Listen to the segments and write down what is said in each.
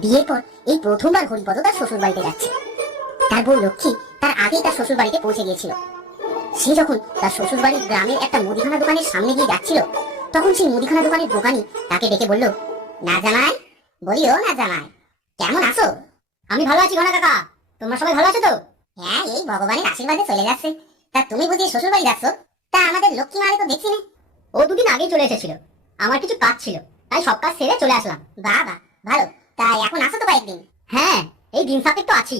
বিয়ের পর এই প্রথমবার হরিপদ তার শ্বশুর বাড়িতে যাচ্ছে। তার বউ লক্ষ্মী তার আগেই তার শ্বশুর বাড়িতে পৌঁছে গিয়েছিল। সে যখন তার শ্বশুর বাড়ির গ্রামের একটা মুদিখানা দোকানের সামনে গিয়ে যাচ্ছিল, তখন সেই মুদিখানা দোকানের দোকানি তাকে ডেকে বলল, না জামাই বলি ও না জামাই, কেমন আছো? আমি ভালো আছি ঘনা কাকা, তোমরা সবাই ভালো আছো তো? হ্যাঁ এই ভগবানের আশীর্বাদে চলে যাচ্ছে। তা তুমি বুঝি শ্বশুর বাড়ি যাচ্ছ? তা আমাদের লক্ষ্মী মারে তো দেখছি না। ও দুদিন আগেই চলে এসেছিল, আমার কিছু কাজ ছিল, তাই সব কাজ সেরে চলে আসলাম। বাবা ভালো। তা এখন আসো তো কয়েকদিন। হ্যাঁ এই দিন সাথে তো আছি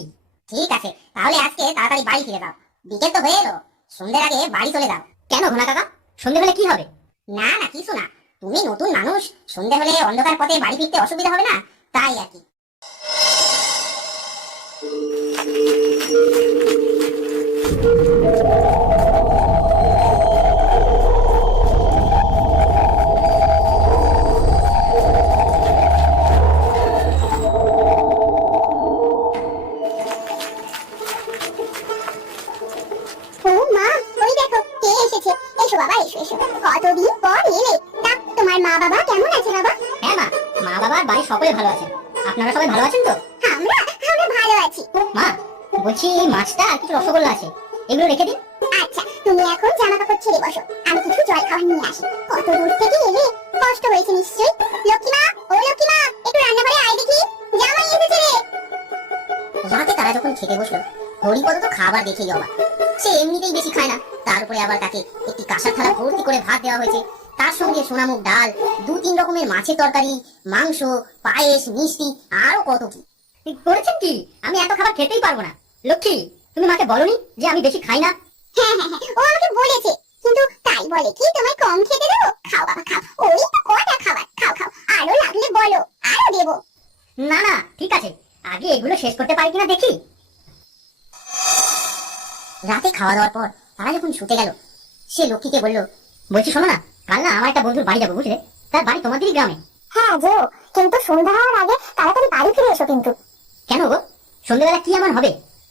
ঠিক আছে, তাহলে আজকে তাড়াতাড়ি বাড়ি ফিরে দাও বিকেল তো হয়ে এলো, সন্ধ্যের আগে বাড়ি চলে যাও। কেন ঘোনা কাকা? সন্ধে হলে কি হবে? না না কিছু না তুমি নতুন মানুষ সন্ধে হলে অন্ধকার পথে বাড়ি ফিরতে অসুবিধা হবে না? তাই আর কি। মা বাবার সকলে ভালো আছেন। আপনারা সবাই ভালো আছেন তো? আমরা আমরা ভালো আছি। মা বলছি এই মাছটা আর কিছু রসগোল্লা আছে। এগুলো রেখে দিন। আচ্ছা তুমি এখন জামা কাপড় ছেড়ে বসো। আমি কিছু জল খাবার নিয়ে আসি। কত দূর থেকে এলে কষ্ট হয়েছে নিশ্চয়ই। লক্ষ্মীমা ও লক্ষ্মীমা একটু রান্নাঘরে আয় দেখি। জামাই এসেছে রে। রাতে তারা যখন খেতে বসল হরিপদ তো খাবার দেখেই অবাক। সে এমনিতেই বেশি খায় না। তার উপরে আবার তাকে একটি কাঁসার থালা ভর্তি করে ভাত দেওয়া হয়েছে। তার সঙ্গে সোনামুখ ডাল দু তিন রকমের মাছের তরকারি মাংস পায়েস মিষ্টি আরও কত কি। করেছেন কি? আমি এত খাবার খেতেই পারব না। লক্ষ্মী তুমি মাকে বলনি যে আমি বেশি খাই না? হ্যাঁ হ্যাঁ হ্যাঁ ও আমাকে বলেছে কিন্তু তাই বলে কি তোমায় কম খেতে দেবো? খাও বাবা খাও। ওই তো কটা খাবার। খাও খাও। আরও লাগলে বলো আরও দেবো। না না ঠিক আছে। আগে এগুলো শেষ করতে পারি কিনা দেখি। রাতে খাওয়া দাওয়ার পর তারা যখন শুতে গেল সে লক্ষ্মীকে বলল বলছি শোনো না কাল না আমার একটা বন্ধুর বাড়ি যাব বুঝলে? তার বাড়ি তোমাদেরই গ্রামে। হ্যাঁ যে কিন্তু সন্ধ্যা হওয়ার আগে তাড়াতাড়ি বাড়ি ফিরে এসো কিন্তু। কেন গো? সন্ধ্যেবেলা কি এমন হবে?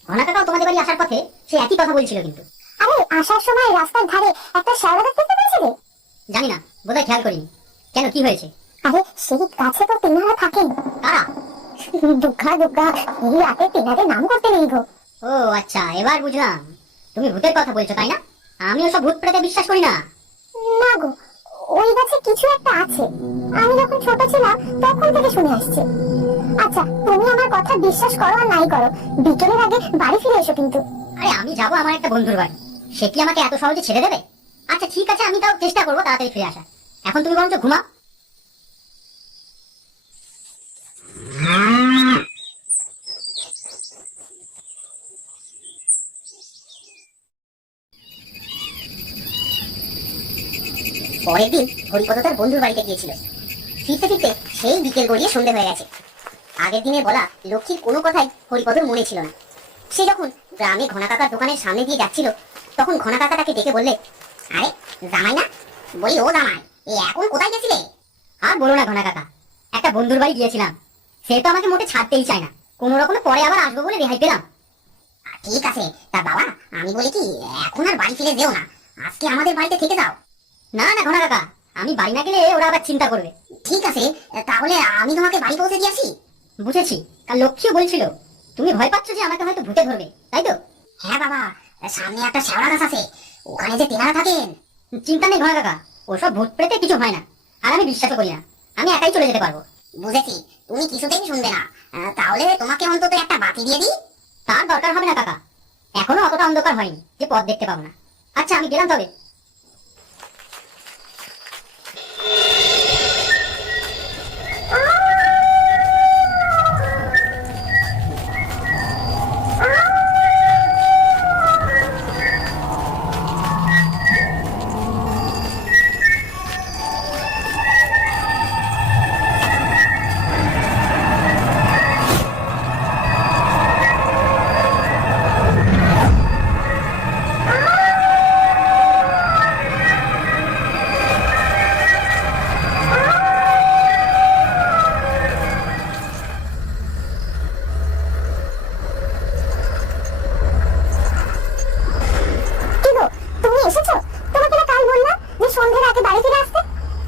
ঘনা কাকাও তোমাদের বাড়ি আসার পথে সে একই কথা বলছিল কিন্তু। আরে আসার সময় রাস্তার ধারে একটা শ্যাওলা গাছ দেখতে পেয়েছিলে? জানি না বোধহয় খেয়াল করিনি। কেন কি হয়েছে? আরে সেই গাছে তো তিনারা থাকেন তারা দুর্গা দুর্গা এই রাতে তিনাদের নাম করতে নেই গো। ও আচ্ছা এবার বুঝলাম। তুমি ভূতের কথা বলছো তাই না? আমি ওসব ভূত প্রেতে বিশ্বাস করি না। না গো ওই গাছে কিছু একটা আছে। আমি যখন ছোট ছিলাম, তখন থেকে শুনে আসছি। আচ্ছা তুমি আমার কথা বিশ্বাস করো আর নাই করো। বিকেলের আগে বাড়ি ফিরে এসো কিন্তু। আরে, আমি যাব আমার একটা বন্ধুর বাড়ি। সে কি আমাকে এত সহজে ছেড়ে দেবে? আচ্ছা ঠিক আছে, আমি তাও চেষ্টা করব তাড়াতাড়ি ফিরে আসা এখন তুমি বরঞ্চ ঘুমাও। পরের দিন হরিপদ তার বন্ধুর বাড়িতে গিয়েছিল। ফিরতে ফিরতে সেই বিকেল গড়িয়ে সন্ধে হয়ে গেছে। আগের দিনে বলা লক্ষ্মীর কোনো কথাই হরিপদর মনে ছিল না। সে যখন গ্রামে ঘনা কাকার দোকানের সামনে দিয়ে যাচ্ছিল, তখন ঘনা কাকা তাকে ডেকে বললে, আরে, জামাই না? বলি, ও জামাই, এ এখন কোথায় গেছিলে? আর বলো না ঘনা কাকা একটা বন্ধুর বাড়ি গিয়েছিলাম। সে তো আমাকে মোটে ছাড়তেই চায় না। কোনো রকমে পরে আবার আসব বলে রেহাই পেলাম। ঠিক আছে, তা বাবা, আমি বলি কি, এখন আর বাড়ি ফিরে যেও না। আজকে আমাদের বাড়িতে থেকে যাও। না না ঘনা কাকা আমি বাড়ি না গেলে ওরা আবার চিন্তা করবে। ঠিক আছে তাহলে আমি তোমাকে বাড়ি পৌঁছে দিয়ে আসি? বুঝেছি কাল লক্ষ্মীও বলছিল তুমি ভয় পাচ্ছ যে আমাকে হয়তো ভূতে ধরবে তাই তো? হ্যাঁ বাবা সামনে একটা শ্যাওড়া গাছ আছে ওখানে যে তেনারা থাকেন। চিন্তা নেই ঘনা কাকা ওসব ভূত প্রেতে কিছু হয় না আর আমি বিশ্বাসও করি না আমি একাই চলে যেতে পারব। বুঝেছি তুমি কিছুতেই শুনবে না তাহলে তোমাকে অন্তত একটা বাতি দিয়ে দিই? তার দরকার হবে না কাকা এখনও অতটা অন্ধকার হয়নি যে পথ দেখতে পাবো না। আচ্ছা আমি গেলাম তবে।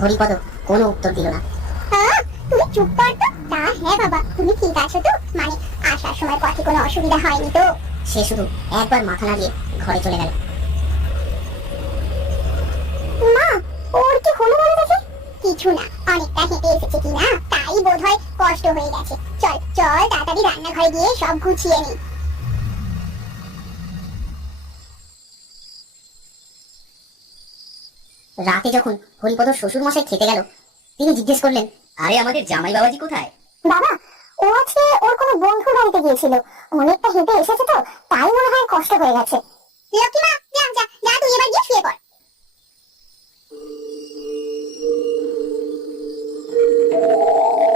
হরিপদ কোনো উত্তর দিল না। তুমি চুপ কর তো। তা হ্যাঁ বাবা তুমি ঠিক আছো তো? মানে আসার সময় পথে কোনো অসুবিধা হয়নি তো? সে শুধু একবার মাথা নাড়িয়ে ঘরে চলে গেল। মা ওর কি হলো বলো দেখি। কিছু না অনেকটা হেঁটে এসেছে কি না তাই বোধহয় কষ্ট হয়ে গেছে। চল চল তাড়াতাড়ি রান্নাঘরে গিয়ে সব গুছিয়ে নি। রাতে যখন হরিপদ শ্বশুর মশাই খেতে গেল তিনি জিজ্ঞেস করলেন আরে আমাদের জামাই বাবাজি কোথায়? বাবা ও আজকে ওর কোনো বন্ধু বাড়িতে গিয়েছিল। অনেকটা হেঁটে এসেছে তো তাই মনে হয় কষ্ট হয়ে গেছে। লক্ষ্মী মা যা যা যা তুই এবার গিয়ে শুয়ে পড়।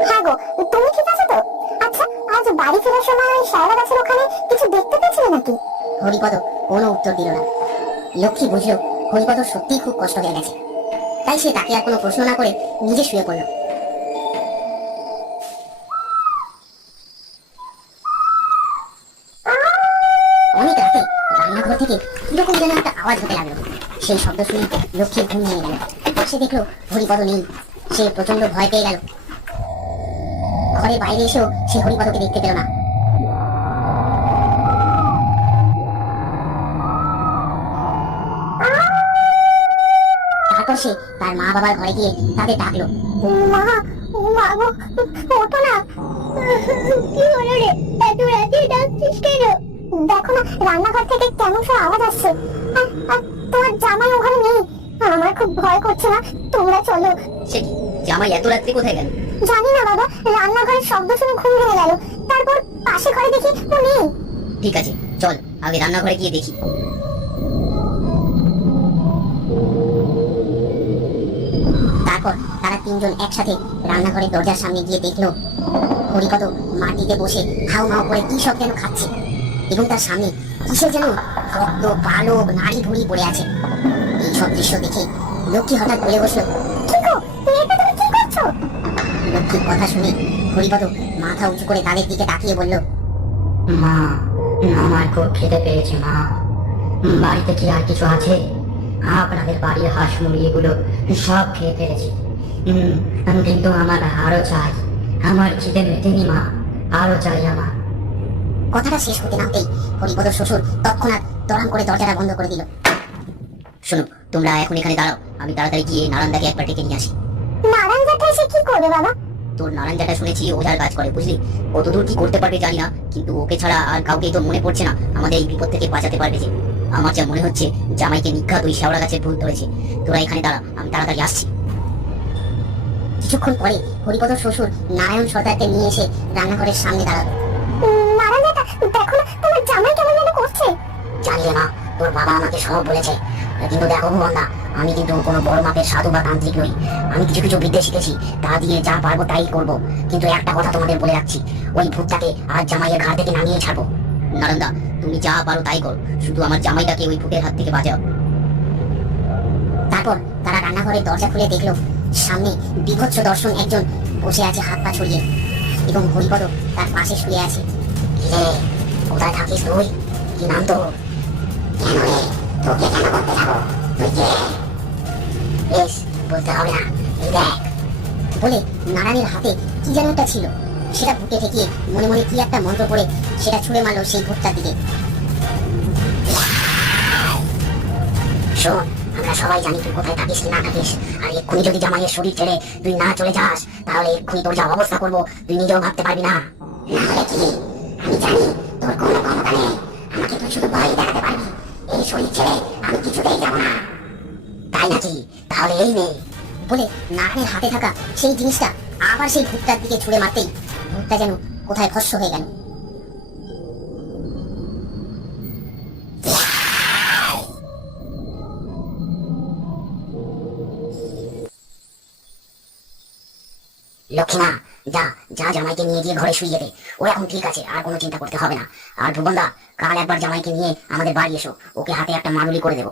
হ্যাঁ গো তুমি ঠিক আছো তো? আচ্ছা আজ বাড়ি ফেরার সময় ওই শায়লা গাছের ওখানে কিছু দেখতে পেয়েছিলে নাকি? হরিপদ কোনো উত্তর দিল না। লক্ষ্মী বুঝলো হরিপদ সত্যিই খুব কষ্ট হয়ে গেছে। তাই সে তাকে আর কোনো প্রশ্ন না করে নিজে শুয়ে পড়ল। অনেক রাতে রান্নাঘর থেকে কীরকম যেন একটা আওয়াজ হতে লাগল। সেই শব্দ শুনে লক্ষ্মী ঘুম নিয়ে গেল। সে দেখল হরিপদ নেই। সে প্রচণ্ড ভয় পেয়ে গেল। ঘরের বাইরে এসেও সে হরিপদকে দেখতে পেল না। সে তার মা বাবার ঘরে গিয়ে তাদের ডাকলো। মা মা গো ওঠো না। কি হলো রে? এত রাতে ডাকছিস কেন? দেখো না রান্নাঘর থেকে কেমন সব আওয়াজ আসছে। আর তোমার জামাই ওখানে নেই। আমার খুব ভয় করছে না তোমরা চলো। সে জামাই এত রাত্রে কোথায় গেল? জানি না বাবা রান্নাঘরের শব্দ শুনে ঘুম ভেঙে গেল। তারপর পাশে ঘরে দেখি ও নেই। ঠিক আছে চল আগে রান্নাঘরে গিয়ে দেখি। তারপর তারা তিনজন একসাথে রান্নাঘরের দরজার সামনে গিয়ে দেখল হরিপদ মাটিতে বসে হাউ মাউ করে কি সব যেন খাচ্ছে এবং তার সামনে কিসের যেন রক্ত পালক নাড়ি ভুড়ি পড়ে আছে। এই সব দৃশ্য দেখে লক্ষ্মী হঠাৎ বলে বসল লক্ষ্মীর কথা শুনে হরিপদ মাথা উঁচু করে তাদের দিকে তাকিয়ে বলল, মা, আমার খুব খেতে পেয়েছে, মা। বাড়িতে কি আর কিছু আছে? আপনাদের বাড়ির হাঁস মুরগিগুলো সব খেয়ে ফেলেছি। হুম, কিন্তু আমার আরও চাই। আমার খিদে মেটেনি মা। আরও চাই আমার। কথাটা শেষ হতে নামতেই হরিপদ শ্বশুর তৎক্ষণাৎ দড়াম করে দরজাটা বন্ধ করে দিল। শোনো তোমরা এখন এখানে দাঁড়াও। আমি তাড়াতাড়ি গিয়ে নারান্দাকে একবার ডেকে নিয়ে আসি। নারায়ণ জাটা এসে কি করবে বাবা? তোর নারায়ণ যেটা শুনেছি ওঝার কাজ করে বুঝলি? কতদূর কি করতে পারবে জানি না কিন্তু ওকে ছাড়া আর কাউকে তো মনে পড়ছে না। আমাদের এই বিপদ থেকে বাঁচাতে পারবে যে। আমার যা মনে হচ্ছে জামাইকে নিঘাত ওই শেওড়া গাছের ভূত ধরেছে তোরা এখানে দাঁড়া আমি তাড়াতাড়ি আসছি। কিছুক্ষণ পরে হরিপদ শ্বশুর নারায়ণ সর্দারকে নিয়ে এসে রান্নাঘরের সামনে দাঁড়াল। নারায়ণ জাটা দেখো তোমার জামাই কেমন যেন করছে। জানি মা তোর বাবা আমাকে সব বলেছে। কিন্তু দেখো ভুবন্দা আমি কিন্তু কোনো বড় মাপের সাধু বা তান্ত্রিক নই। আমি কিছু কিছু বিদ্যে শিখেছি তা দিয়ে যা পারব তাই করব। কিন্তু একটা কথা তোমাদের বলে রাখছি ওই ভূতটাকে আজ জামাইয়ের ঘাট থেকে নামিয়ে ছাড়বো। নারন্দা তুমি যা পারো তাই করো। শুধু আমার জামাইটাকে ওই ভূতের হাত থেকে বাঁচাও। তারপর তারা রান্নাঘরের দরজা খুলে দেখল, সামনে বিভৎস দর্শন একজন বসে আছে হাত পা ছড়িয়ে এবং হরিপদ তার পাশে শুয়ে আছে। কোথায় থাকিস তুই? কি নাম তো কেন তোকে কেন করতে যাব? বলতে হবে না। বলে নারায়ণের হাতে কি যেন একটা ছিল। সেটা বুকে ঠেকিয়ে মনে মনে কি একটা মন্ত্র করে সেটা ছুঁড়ে মারলো সেই ভূতটার দিকে। শোন, আমরা সবাই জানি তুই কোথায় থাকিস না থাকিস, আর এক্ষুনি যদি জামাইয়ের শরীর ছেড়ে তুই না চলে যাস, তাহলে এক্ষুনি তোর যা অবস্থা করব, তুই নিজেও ভাবতে পারবি না। কি? আমি জানি তোর কোনো ক্ষমতা নেই, আমাকে তুই শুধু ভয় দেখাতে পারবি, এই শরীর ছেড়ে আমি কিছুতেই যাব না। তাই নাকি? তাহলে এই নেই বলে নারায়ণের হাতে থাকা সেই জিনিসটা আবার সেই ভূতটার দিকে ছুঁড়ে মারতেই ভূতটা যেন কোথায় ভস্য হয়ে গেল। যা যা জামাইকে নিয়ে গিয়ে ঘরে শুইয়ে দে। ও এখন ঠিক আছে, আর কোনো চিন্তা করতে হবে না। আর ভুবনদা, কাল একবার জামাইকে নিয়ে আমাদের বাড়ি এসো। ওকে হাতে একটা মারুলি করে দেবো।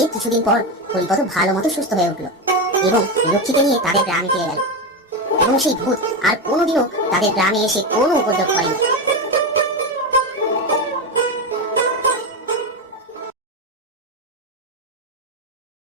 এর কিছুদিন পর ভালো মতো সুস্থ হয়ে উঠল এবং লক্ষ্মীকে নিয়ে তাদের গ্রামে ফিরে গেল। এবং সেই ভূত আর কোনোদিনও তাদের গ্রামে এসে কোনো উপদ্রব করেনি।